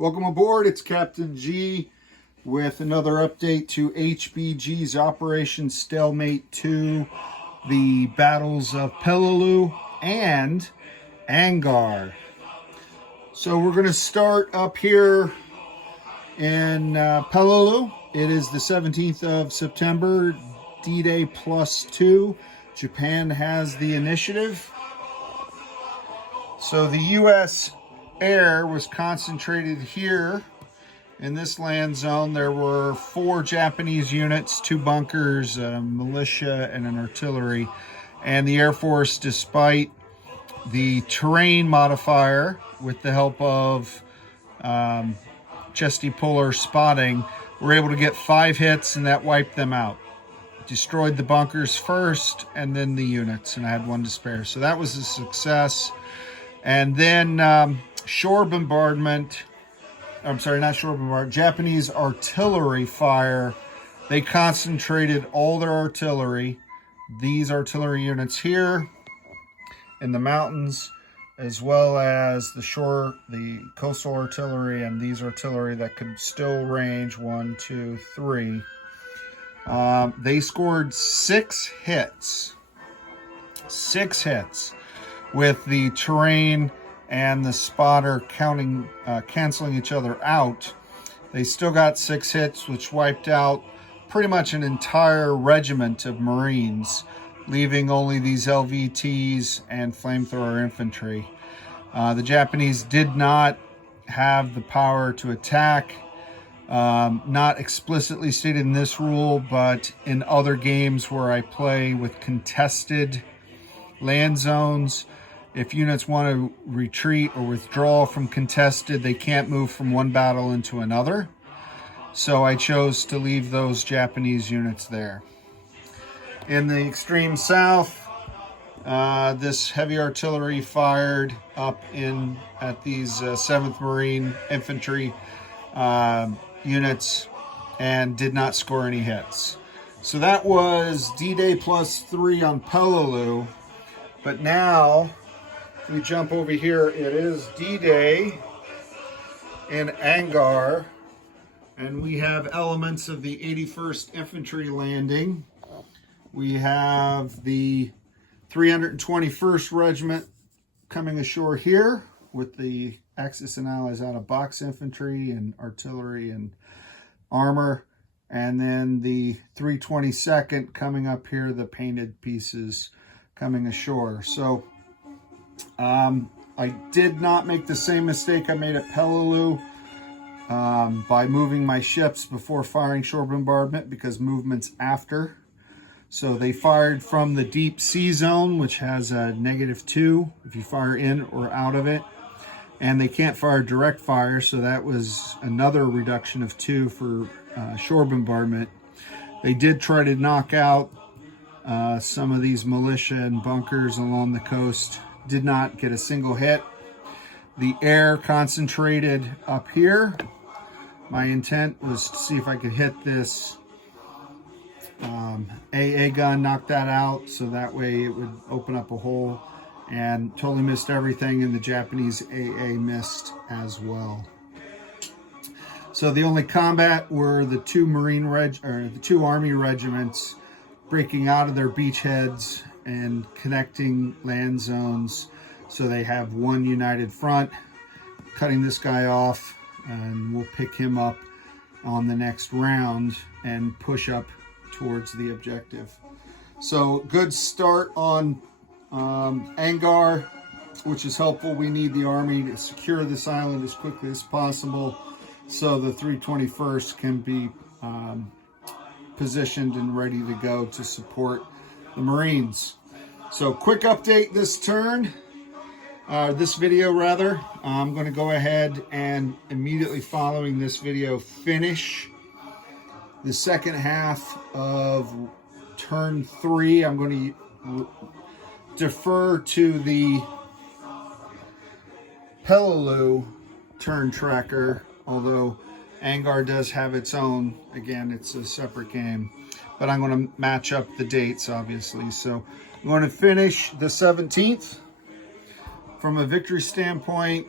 Welcome aboard. It's Captain G with another update to HBG's Operation Stalemate 2, the battles of Peleliu and Angaur. So we're going to start up here in Peleliu. It is the 17th of September, D-Day +2. Japan has the initiative. So the U.S. air was concentrated here in this land zone. There were 4 Japanese units, 2 bunkers, a militia, and an artillery. And the Air Force, despite the terrain modifier with the help of chesty puller spotting, were able to get 5 hits, and that wiped them out. Destroyed the bunkers first and then the units, and I had 1 to spare. So that was a success. And then shore bombardment, I'm sorry, not shore bombardment, Japanese artillery fire. They concentrated all their artillery, these artillery units here in the mountains, as well as the shore, the coastal artillery, and these artillery that could still range 1, 2, 3. They scored 6 hits. 6 hits. With the terrain and the spotter canceling each other out. They still got 6 hits, which wiped out pretty much an entire regiment of Marines, leaving only these LVTs and flamethrower infantry. The Japanese did not have the power to attack. Not explicitly stated in this rule, but in other games where I play with contested land zones, if units want to retreat or withdraw from contested, they can't move from one battle into another. So I chose to leave those Japanese units there. In the extreme south, this heavy artillery fired up at these 7th Marine Infantry units and did not score any hits. So that was D-Day +3 on Peleliu. But now, if we jump over here, it is D-Day in Angaur, and we have elements of the 81st Infantry landing. We have the 321st Regiment coming ashore here with the Axis and Allies out of box infantry and artillery and armor. And then the 322nd coming up here, the painted pieces coming ashore. So I did not make the same mistake I made at Peleliu by moving my ships before firing shore bombardment, because movement's after. So they fired from the deep sea zone, which has a -2 if you fire in or out of it. And they can't fire direct fire, so that was another reduction of 2 for shore bombardment. They did try to knock out some of these militia and bunkers along the coast. Did not get a single hit. The air concentrated up here. My intent was to see if I could hit this AA gun, knock that out, so that way it would open up a hole, and totally missed everything, and the Japanese AA missed as well. So the only combat were the 2 the 2 Army regiments breaking out of their beachheads and connecting land zones, so they have 1 united front. Cutting this guy off, and we'll pick him up on the next round and push up towards the objective. So good start on Angaur, which is helpful. We need the Army to secure this island as quickly as possible so the 321st can be positioned and ready to go to support the Marines. So quick update this turn, this video rather. I'm going to go ahead and immediately following this video finish the second half of turn 3. I'm going to defer to the Peleliu turn tracker, although Angaur does have its own. Again, it's a separate game, but I'm going to match up the dates, obviously. So I'm going to finish the 17th. From a victory standpoint,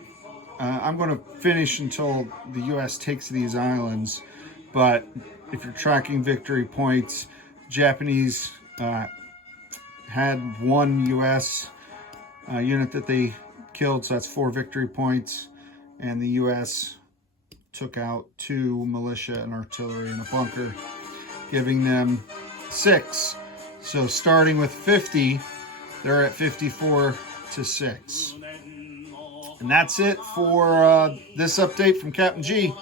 I'm going to finish until the U.S. takes these islands, but if you're tracking victory points, Japanese had 1 U.S. Unit that they killed, so that's 4 victory points, and the U.S. took out 2 militia and artillery in a bunker, giving them 6. So starting with 50, they're at 54 to 6. And that's it for this update from Captain G.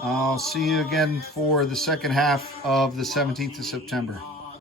I'll see you again for the second half of the 17th of September.